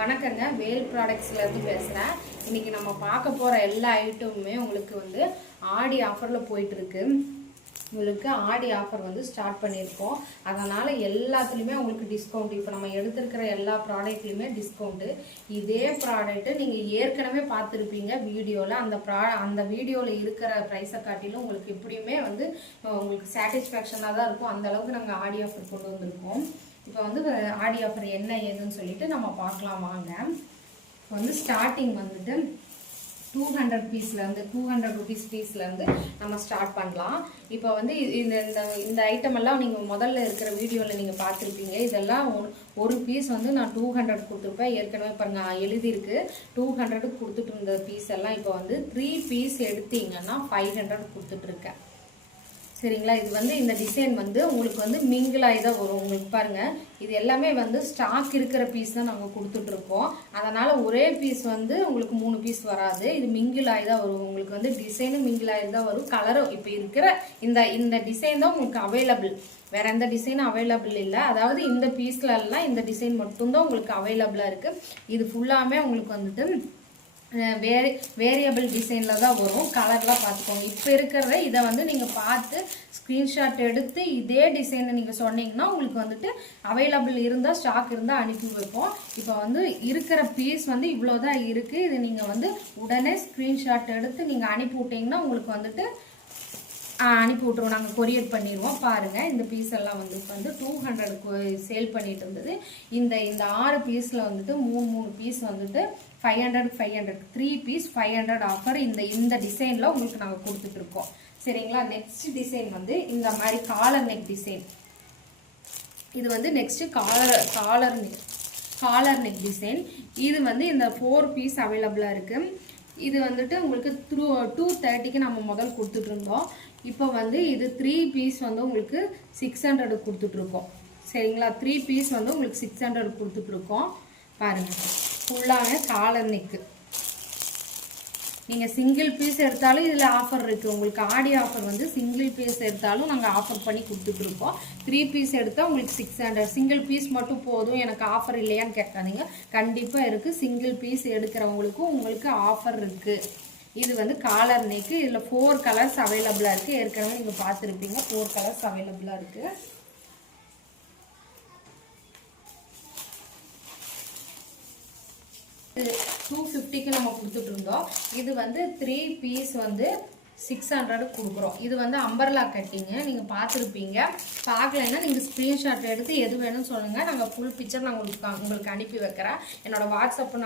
வணக்கங்க, வேல் ப்ராடக்ட்ஸ்லேருந்து பேசுகிறேன். இன்றைக்கி நம்ம பார்க்க போகிற எல்லா ஐட்டமுமே உங்களுக்கு வந்து ஆடி ஆஃபரில் போயிட்டுருக்கு. உங்களுக்கு ஆடி ஆஃபர் வந்து ஸ்டார்ட் பண்ணியிருக்கோம். அதனால் எல்லாத்துலேயுமே உங்களுக்கு டிஸ்கவுண்ட். இப்போ நம்ம எடுத்துருக்கிற எல்லா ப்ராடக்ட்லேயுமே டிஸ்கவுண்ட்டு. இதே ப்ராடக்ட்டு நீங்கள் ஏற்கனவே பார்த்துருப்பீங்க வீடியோவில். அந்த வீடியோவில் இருக்கிற ப்ரைஸை காட்டிலும் உங்களுக்கு எப்படியுமே வந்து உங்களுக்கு சாட்டிஸ்ஃபேக்ஷனாக தான் இருக்கும். அந்தளவுக்கு நாங்கள் ஆடி ஆஃபர் கொண்டு வந்திருக்கோம். இப்போ வந்து ஆடி ஆஃபர் என்ன ஏதுன்னு சொல்லிட்டு நம்ம பார்க்கலாம் வாங்க. இப்போ வந்து ஸ்டார்டிங் வந்துட்டு 200 பீஸ்லேருந்து 200 ருபீஸ் பீஸ்லேருந்து நம்ம ஸ்டார்ட் பண்ணலாம். இப்போ வந்து இந்த ஐட்டம் எல்லாம் நீங்கள் முதல்ல இருக்கிற வீடியோவில் நீங்கள் பார்த்துருப்பீங்க. இதெல்லாம் ஒரு பீஸ் வந்து நான் 200 கொடுத்துருப்பேன். ஏற்கனவே இப்போ நான் எழுதியிருக்கு 200 கொடுத்துட்டு இருந்த பீஸ் எல்லாம் இப்போ வந்து 3 பீஸ் எடுத்தீங்கன்னா 500 கொடுத்துட்ருக்கேன். சரிங்களா? இது வந்து இந்த டிசைன் வந்து உங்களுக்கு வந்து மிங்கிளாகி தான் வரும். உங்களுக்கு பாருங்கள், இது எல்லாமே வந்து ஸ்டாக் இருக்கிற பீஸ் தான் நாங்கள் கொடுத்துட்ருக்கோம். அதனால் ஒரே பீஸ் வந்து உங்களுக்கு 3 பீஸ் வராது. இது மிங்கிளாகி தான் வரும். உங்களுக்கு வந்து டிசைனும் மிங்கிளாகி தான் வரும். கலரும் இப்போ இருக்கிற இந்த டிசைன் தான் உங்களுக்கு அவைலபிள். வேறு எந்த டிசைனும் அவைலபிள் இல்லை. அதாவது இந்த பீஸ்லலாம் இந்த டிசைன் மட்டும்தான் உங்களுக்கு அவைலபிளாக இருக்குது. இது ஃபுல்லாமே உங்களுக்கு வந்துட்டு வேரியபிள் டிசைனில் தான் வரும். கலர்லாம் பார்த்துக்கோங்க. இப்போ இருக்கிறத இதை வந்து நீங்கள் பார்த்து ஸ்க்ரீன்ஷாட் எடுத்து இதே டிசைனை நீங்கள் சொன்னீங்கன்னா உங்களுக்கு வந்துட்டு அவைலபிள் இருந்தால் ஸ்டாக் இருந்தால் அனுப்பி வைப்போம். இப்போ வந்து இருக்கிற பீஸ் வந்து இவ்வளோ தான் இருக்குது. இது நீங்கள் வந்து உடனே ஸ்க்ரீன்ஷாட் எடுத்து நீங்கள் அனுப்பி விட்டிங்கன்னா உங்களுக்கு வந்துட்டு அனுப்பி விட்ருவோம். நாங்கள் கொரியர் பண்ணிடுவோம். பாருங்கள், இந்த பீஸ் எல்லாம் வந்து இப்போ வந்து 200 சேல் பண்ணிட்டு இருந்தது. இந்த 6 பீஸில் வந்துட்டு 3 பீஸ் வந்துட்டு 500 3 பீஸ் 500 ஆஃபர் இந்த டிசைனில் உங்களுக்கு நாங்கள் கொடுத்துட்ருக்கோம். சரிங்களா? நெக்ஸ்ட் டிசைன் வந்து இந்த மாதிரி காலர் நெக் டிசைன். இது வந்து நெக்ஸ்ட்டு காலர் நெக் டிசைன். இது வந்து இந்த 4 பீஸ் அவைலபிளாக இருக்குது. இது வந்துட்டு உங்களுக்கு 230க்கு நம்ம முதல் கொடுத்துட்ருந்தோம். இப்போ வந்து இது 3 பீஸ் வந்து உங்களுக்கு 600 கொடுத்துட்ருக்கோம். சரிங்களா? 3 பீஸ் வந்து உங்களுக்கு 600 கொடுத்துட்ருக்கோம். பாருங்கள், ஃபுல்லான காலர் நெக்கு. நீங்கள் சிங்கிள் பீஸ் எடுத்தாலும் இதில் ஆஃபர் இருக்குது. உங்களுக்கு ஆடி ஆஃபர் வந்து சிங்கிள் பீஸ் எடுத்தாலும் நாங்கள் ஆஃபர் பண்ணி கொடுத்துட்ருக்கோம். 3 பீஸ் எடுத்தால் உங்களுக்கு 600. சிங்கிள் பீஸ் மட்டும் போதும், எனக்கு ஆஃபர் இல்லையான்னு கேட்காதீங்க. கண்டிப்பாக இருக்குது. சிங்கிள் பீஸ் எடுக்கிறவங்களுக்கும் உங்களுக்கு ஆஃபர் இருக்குது. இது வந்து காலர் நெக்கு. இதில் 4 கலர்ஸ் அவைலபிளாக இருக்குது. ஏற்கனவே நீங்கள் பார்த்துருப்பீங்க. 4 கலர்ஸ் அவைலபிளாக இருக்குது. இது 250க்கு நம்ம கொடுத்துட்டு இருந்தோம். இது வந்து 3 பீஸ் வந்து 600 கொடுக்குறோம். இது வந்து அம்பர்லா கட்டிங்க. நீங்கள் பார்த்துருப்பீங்க. பார்க்கலைன்னா நீங்கள் ஸ்க்ரீன்ஷாட் எடுத்து எது வேணும்னு சொல்லுங்கள். நாங்கள் ஃபுல் பிக்சர் நான் உங்களுக்கு அனுப்பி வைக்கிறேன். என்னோடய வாட்ஸ்அப்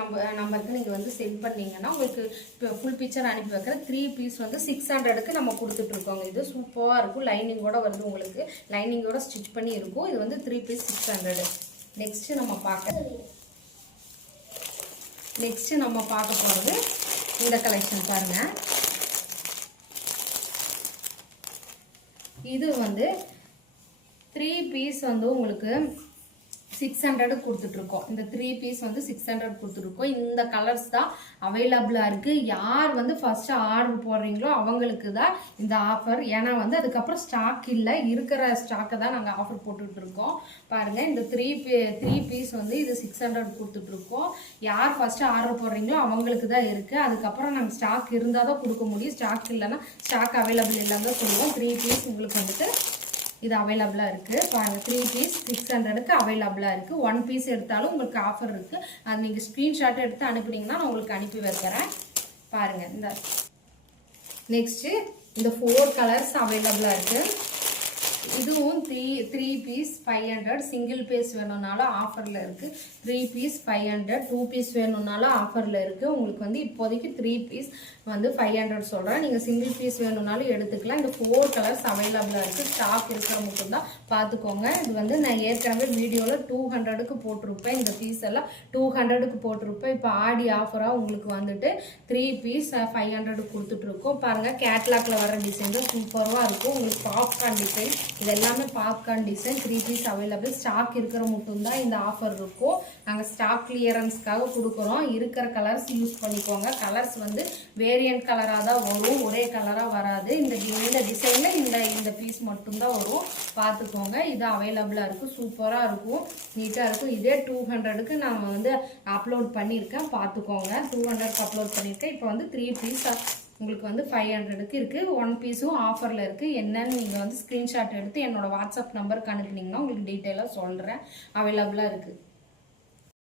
நம்பருக்கு நீங்கள் வந்து சென்ட் பண்ணிங்கன்னா உங்களுக்கு இப்போ ஃபுல் பிக்சர் அனுப்பி வைக்கிறேன். 3 பீஸ் வந்து 600க்கு நம்ம கொடுத்துட்ருக்கோங்க. இது சூப்பராக இருக்கும். லைனிங்கோடு வருது. உங்களுக்கு லைனிங்கோட ஸ்டிச் பண்ணி இருக்கும். இது வந்து 3 பீஸ் 600. நெக்ஸ்ட்டு நம்ம பார்க்க போகிறது இந்த கலெக்ஷன் பாருங்கள். இது வந்து 3 பீஸ் வந்து உங்களுக்கு 600 கொடுத்துட்ருக்கோம். இந்த 3 பீஸ் வந்து 600 கொடுத்துருக்கோம். இந்த கலர்ஸ் தான் அவைலபிளாக இருக்குது. யார் வந்து ஃபஸ்ட்டு ஆர்டர் போடுறீங்களோ அவங்களுக்கு தான் இந்த ஆஃபர். ஏன்னா வந்து அதுக்கப்புறம் ஸ்டாக் இல்லை. இருக்கிற ஸ்டாக்கை தான் நாங்கள் ஆஃபர் போட்டுட்ருக்கோம். பாருங்கள், இந்த 3 பீஸ் வந்து இது 600 கொடுத்துட்ருக்கோம். யார் ஃபஸ்ட்டு ஆர்டர் போடுறீங்களோ அவங்களுக்கு தான் இருக்குது. அதுக்கப்புறம் நாங்கள் ஸ்டாக் இருந்தால் தான் கொடுக்க முடியும். ஸ்டாக் இல்லைன்னா ஸ்டாக் அவைலபிள் இல்லைன்னு தான் சொல்லுவோம். 3 பீஸ் உங்களுக்கு வந்துட்டு இது அவைலபிளாக இருக்குது. பாருங்கள், 3 பீஸ் 600க்கு அவைலபிளாக இருக்குது. 1 பீஸ் எடுத்தாலும் உங்களுக்கு ஆஃபர் இருக்குது. அது நீங்கள் ஸ்க்ரீன்ஷாட் எடுத்து அனுப்புனீங்கன்னா நான் உங்களுக்கு அனுப்பி வைக்கிறேன். பாருங்கள், இந்த நெக்ஸ்ட்டு இந்த 4 கலர்ஸ் அவைலபிளாக இருக்குது. இதுவும் 3 பீஸ் 500. சிங்கிள் பீஸ் வேணும்னாலும் ஆஃபரில் இருக்குது. 3 பீஸ் 500. 2 பீஸ் வேணும்னாலும் ஆஃபரில் இருக்குது. உங்களுக்கு வந்து இப்போதைக்கு 3 பீஸ் வந்து 500 சொல்கிறேன். நீங்கள் சிங்கிள் பீஸ் வேணும்னாலும் எடுத்துக்கலாம். இந்த 4 கலர்ஸ் அவைலபிளாக இருக்குது. ஸ்டாக் இருக்கிற மட்டும்தான் பார்த்துக்கோங்க. இது வந்து நான் ஏற்கனவே வீடியோவில் 200க்கு போட்டிருப்பேன். இந்த பீஸ் எல்லாம் 200க்கு போட்டிருப்பேன். இப்போ ஆடி ஆஃபராக உங்களுக்கு வந்துட்டு 3 பீஸ் 500 கொடுத்துட்ருக்கோம். பாருங்கள், கேட்லாக்ல வர டிசைன் தான் சூப்பராக இருக்கும். உங்களுக்கு பாப்கார்ன் டிசைன் இது எல்லாமே popcorn design 3 piece available. Stock இருக்கிற மட்டும்தான் இந்த ஆஃபர் இருக்கும். நாங்கள் ஸ்டாக் கிளியரன்ஸ்க்காக கொடுக்குறோம். இருக்கிற கலர்ஸ் யூஸ் பண்ணிக்கோங்க. கலர்ஸ் வந்து வேரியன்ட் கலராக தான் வரும், ஒரே கலராக வராது. இந்த டிசைனில் இந்த பீஸ் மட்டும்தான் வரும், பார்த்துக்கோங்க. இது அவைலபிளாக இருக்குது, சூப்பராக இருக்கும், நீட்டாக இருக்கும். இதே 200க்கு நான் வந்து அப்லோட் பண்ணியிருக்கேன், பார்த்துக்கோங்க. 200க்கு அப்லோட் பண்ணியிருக்கேன். இப்போ வந்து 3 பீஸ் உங்களுக்கு வந்து 500க்கு இருக்குது. 1 பீஸும் ஆஃபரில் இருக்குது. என்னன்னு நீங்கள் வந்து ஸ்க்ரீன்ஷாட் எடுத்து என்னோடய வாட்ஸ்அப் நம்பருக்கு அனுப்புனீங்கன்னா உங்களுக்கு டீட்டெயிலாக சொல்கிறேன். அவைலபிளாக இருக்குது.